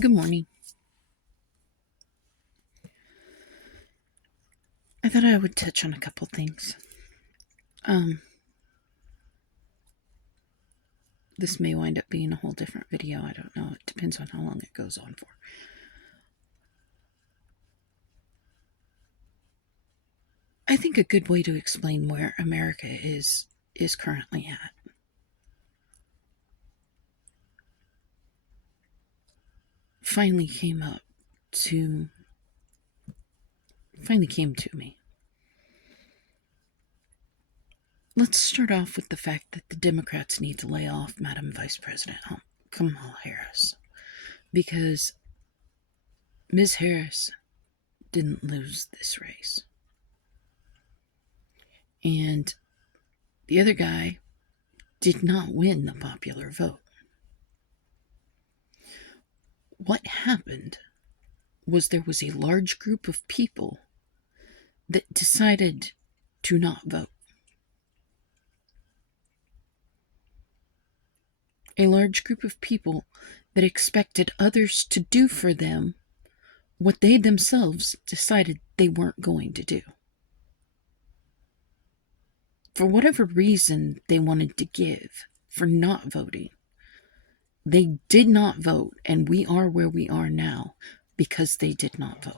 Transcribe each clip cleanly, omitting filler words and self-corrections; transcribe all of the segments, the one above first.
Good morning. I thought I would touch on a couple things. Um, this may wind up being a whole different video. I don't know. It depends on how long it goes on for. I think a good way to explain where America is currently at. Finally came to me. Let's start off with the fact that the Democrats need to lay off Madam Vice President Kamala Harris, because Ms. Harris didn't lose this race. And the other guy did not win the popular vote. What happened was there was a large group of people that decided to not vote. A large group of people that expected others to do for them what they themselves decided they weren't going to do. For whatever reason they wanted to give for not voting, they did not vote, and we are where we are now because they did not vote.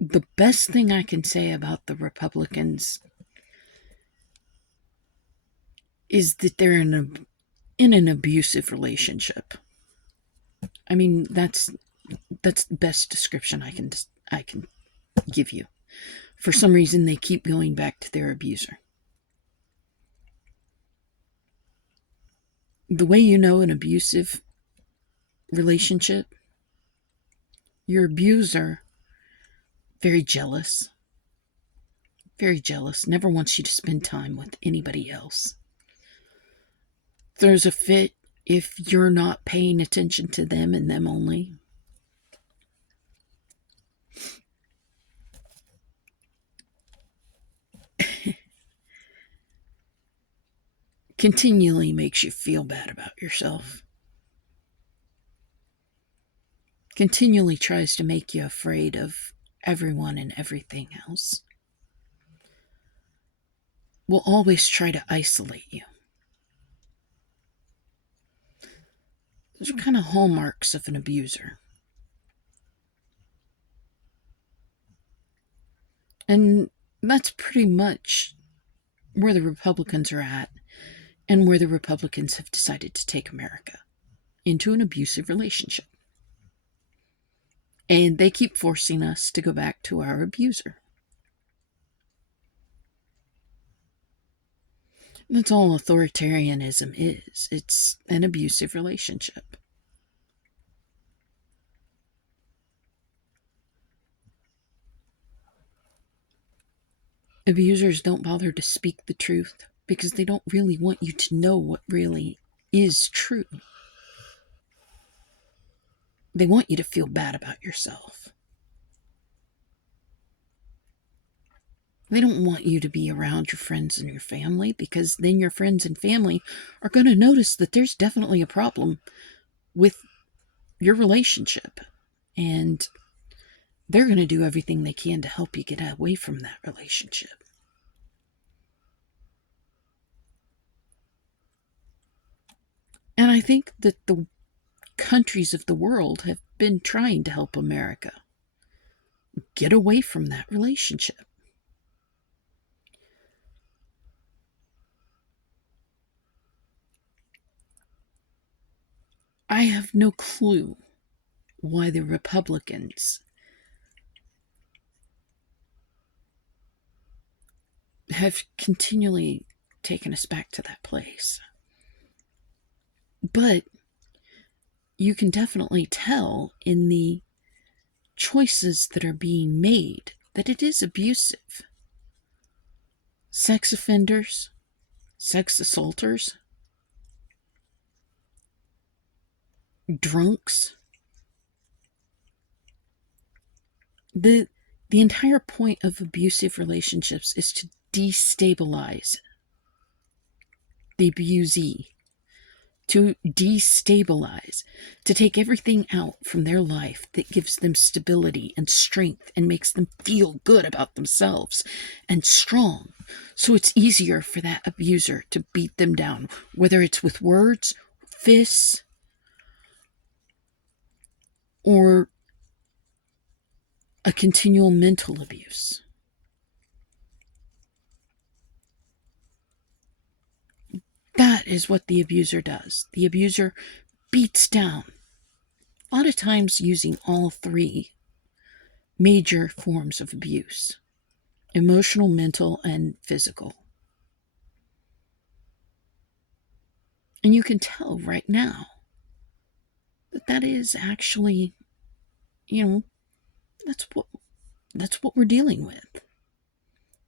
The best thing I can say about the Republicans is that they're in an abusive relationship. I mean, that's the best description I can give you. For some reason, they keep going back to their abuser. The way you know an abusive relationship, your abuser, very jealous, never wants you to spend time with anybody else. Throws a fit if you're not paying attention to them and them only. Continually makes you feel bad about yourself. Continually tries to make you afraid of everyone and everything else. Will always try to isolate you. Those are kind of hallmarks of an abuser. And that's pretty much where the Republicans are at, and where the Republicans have decided to take America, into an abusive relationship. And they keep forcing us to go back to our abuser. That's all authoritarianism is. It's an abusive relationship. Abusers don't bother to speak the truth because they don't really want you to know what really is true. They want you to feel bad about yourself. They don't want you to be around your friends and your family, because then your friends and family are going to notice that there's definitely a problem with your relationship. And they're going to do everything they can to help you get away from that relationship. And I think that the countries of the world have been trying to help America get away from that relationship. I have no clue why the Republicans have continually taken us back to that place. But you can definitely tell in the choices that are being made that it is abusive. Sex offenders, sex assaulters, drunks. The entire point of abusive relationships is to destabilize the abusee, to destabilize, to take everything out from their life that gives them stability and strength and makes them feel good about themselves and strong. So it's easier for that abuser to beat them down, whether it's with words, fists, or a continual mental abuse. That is what the abuser does. The abuser beats down, a lot of times using all three major forms of abuse: emotional, mental, and physical. And you can tell right now that that is actually, you know, that's what we're dealing with.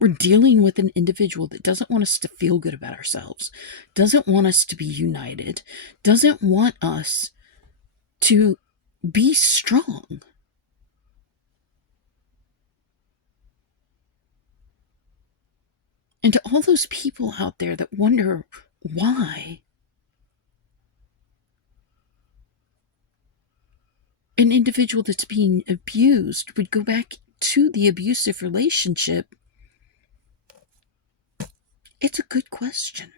We're dealing with an individual that doesn't want us to feel good about ourselves, doesn't want us to be united, doesn't want us to be strong. And to all those people out there that wonder why an individual that's being abused would go back to the abusive relationship, it's a good question.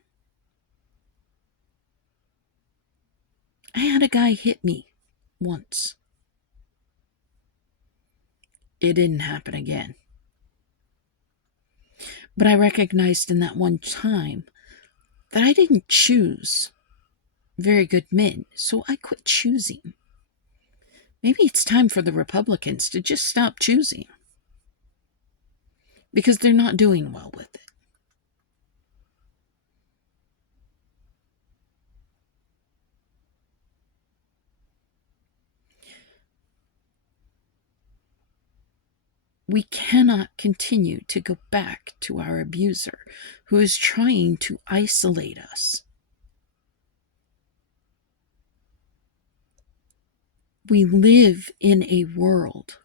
I had a guy hit me once. It didn't happen again. But I recognized in that one time that I didn't choose very good men, so I quit choosing. Maybe it's time for the Republicans to just stop choosing, because they're not doing well with it. We cannot continue to go back to our abuser who is trying to isolate us. We live in a world.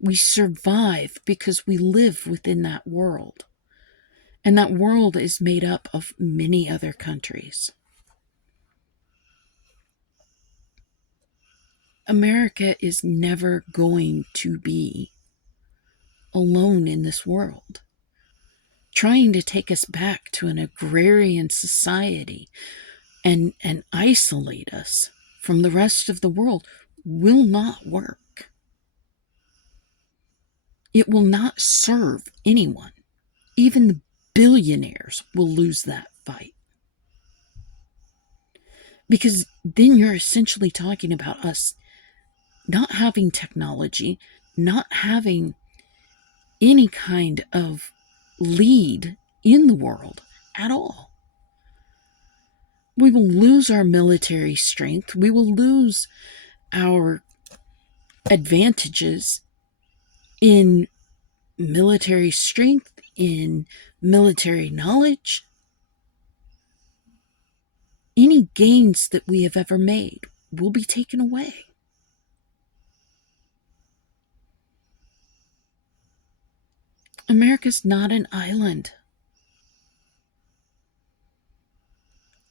We survive because we live within that world. And that world is made up of many other countries. America is never going to be alone in this world. Trying to take us back to an agrarian society and isolate us from the rest of the world will not work. It will not serve anyone. Even the billionaires will lose that fight. Because then you're essentially talking about us not having technology, not having any kind of lead in the world at all. We will lose our military strength. We will lose our advantages in military strength, in military knowledge. Any gains that we have ever made will be taken away. America's not an island.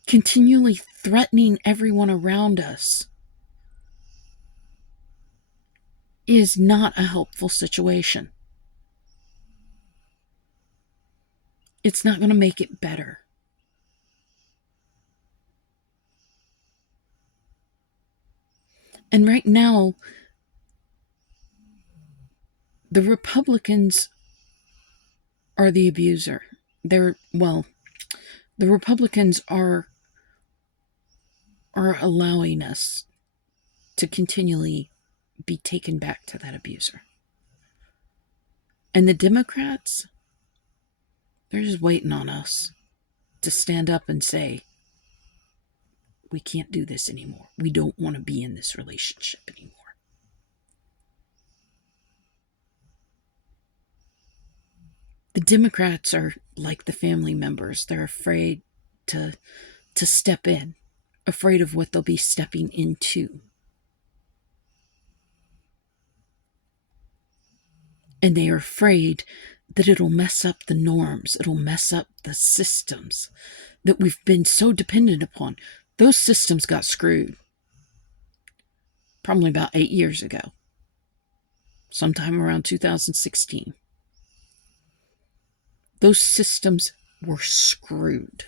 Continually threatening everyone around us is not a helpful situation. It's not going to make it better. And right now, the Republicans are the abuser. The Republicans are allowing us to continually be taken back to that abuser. And the Democrats, they're just waiting on us to stand up and say, we can't do this anymore. We don't want to be in this relationship anymore. The Democrats are like the family members. They're afraid to step in, afraid of what they'll be stepping into. And they are afraid that it'll mess up the norms, it'll mess up the systems that we've been so dependent upon. Those systems got screwed probably about 8 years ago, sometime around 2016. Those systems were screwed.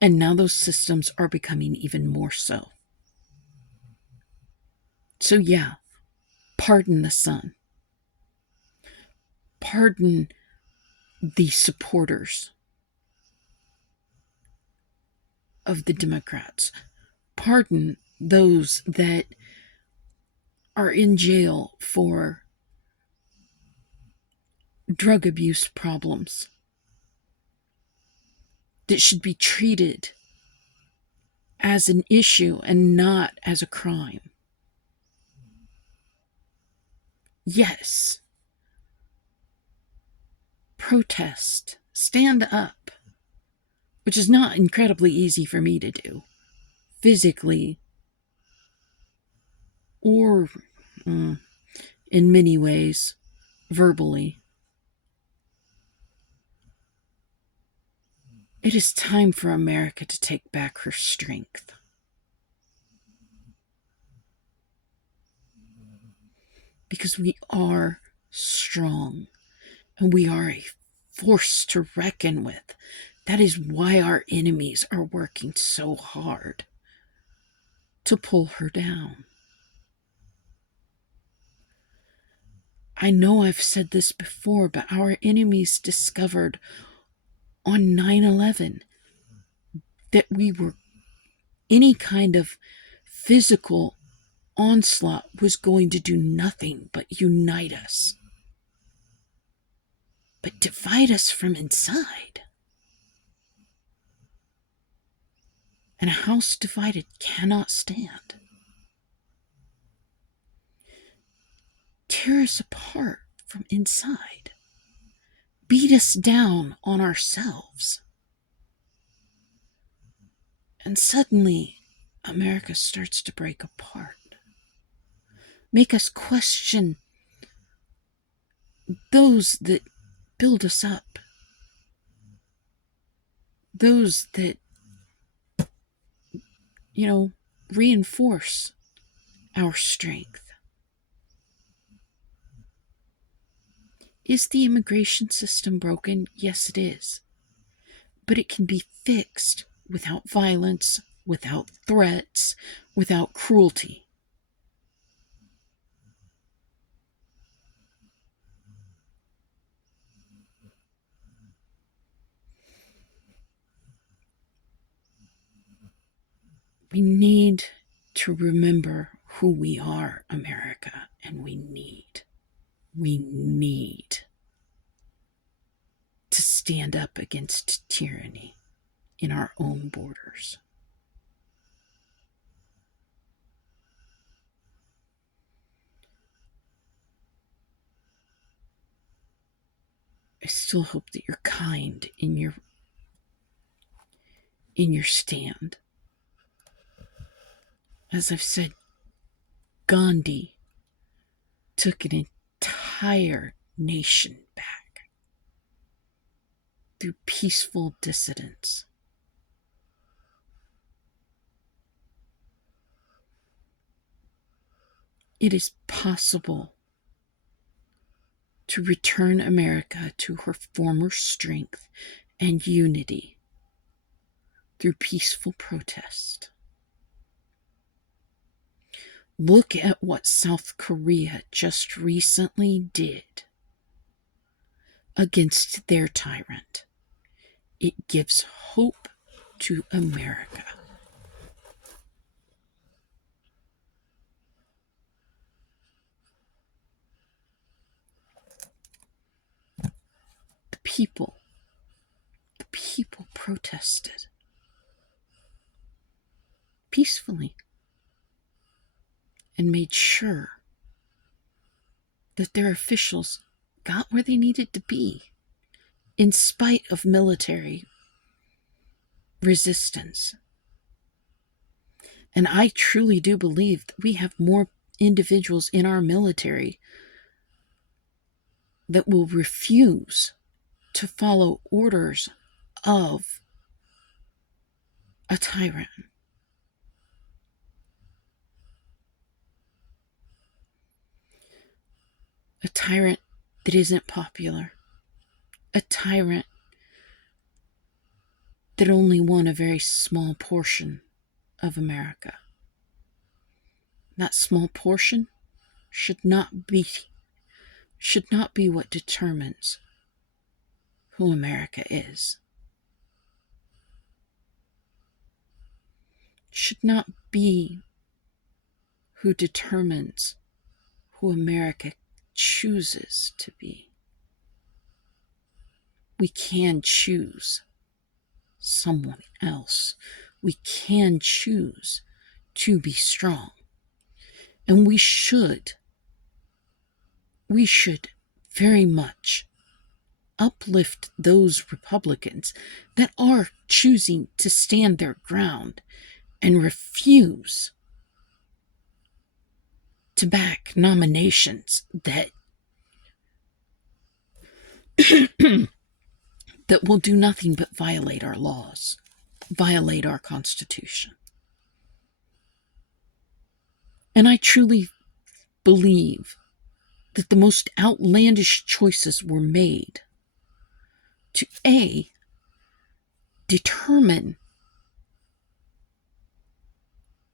And now those systems are becoming even more so. So yeah, pardon the son. Pardon the supporters of the Democrats. Pardon those that are in jail for drug abuse problems that should be treated as an issue and not as a crime. Yes, protest, stand up, which is not incredibly easy for me to do, physically or in many ways, verbally. It is time for America to take back her strength. Because we are strong and we are a force to reckon with. That is why our enemies are working so hard to pull her down. I know I've said this before, but our enemies discovered on 9/11 that any kind of physical onslaught was going to do nothing but unite us, but divide us from inside. And a house divided cannot stand. Tear us apart from inside. Beat us down on ourselves. And suddenly, America starts to break apart. Make us question those that build us up. Those that, reinforce our strength. Is the immigration system broken? Yes, it is. But it can be fixed without violence, without threats, without cruelty. We need to remember who we are, America, and we need to stand up against tyranny in our own borders. I still hope that you're kind in your stand. As I've said, Gandhi took an entire nation back through peaceful dissidence. It is possible to return America to her former strength and unity through peaceful protest. Look at what South Korea just recently did against their tyrant. It gives hope to America. The people protested peacefully and made sure that their officials got where they needed to be in spite of military resistance. And I truly do believe that we have more individuals in our military that will refuse to follow orders of a tyrant. A tyrant that isn't popular. A tyrant that only won a very small portion of America. That small portion should not be what determines who America is. Should not be who determines who America chooses to be. We can choose someone else. We can choose to be strong. And we should very much uplift those Republicans that are choosing to stand their ground and refuse to back nominations that that will do nothing but violate our laws, violate our Constitution. And I truly believe that the most outlandish choices were made to A, determine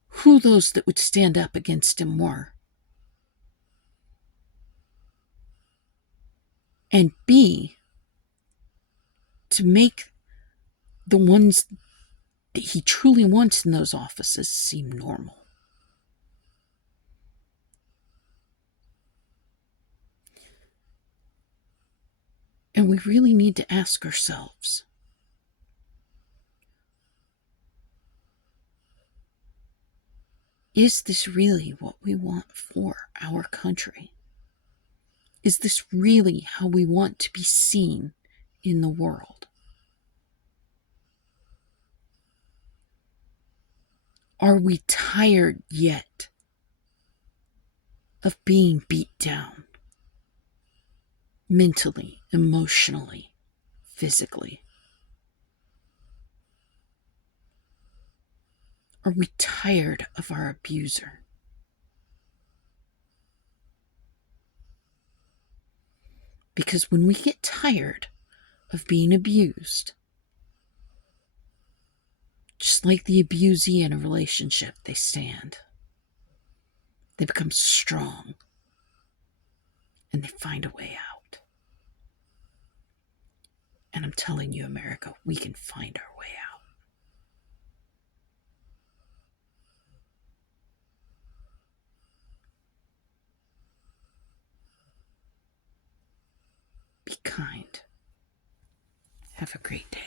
who those that would stand up against him were, and B, to make the ones that he truly wants in those offices seem normal. And we really need to ask ourselves, is this really what we want for our country? Is this really how we want to be seen in the world? Are we tired yet of being beat down? Mentally, emotionally, physically? Are we tired of our abuser? Because when we get tired of being abused, just like the abusee in a relationship, they stand. They become strong. And they find a way out. And I'm telling you, America, we can find our way out. Be kind. Have a great day.